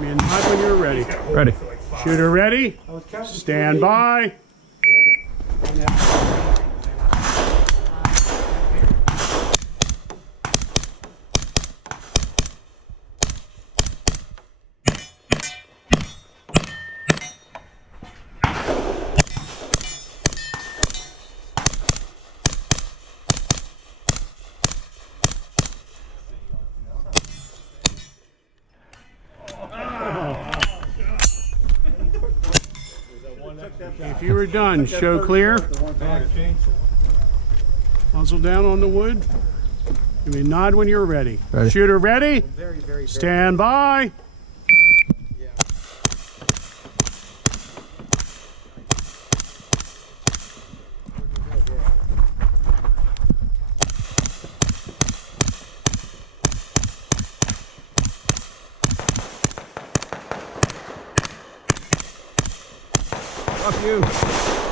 Me and nod when you're ready. Ready. Shooter ready. Stand by. If you were done, show clear. Muzzle down on the wood. Give me a nod when you're ready. Ready. Shooter ready. Stand by. Fuck you.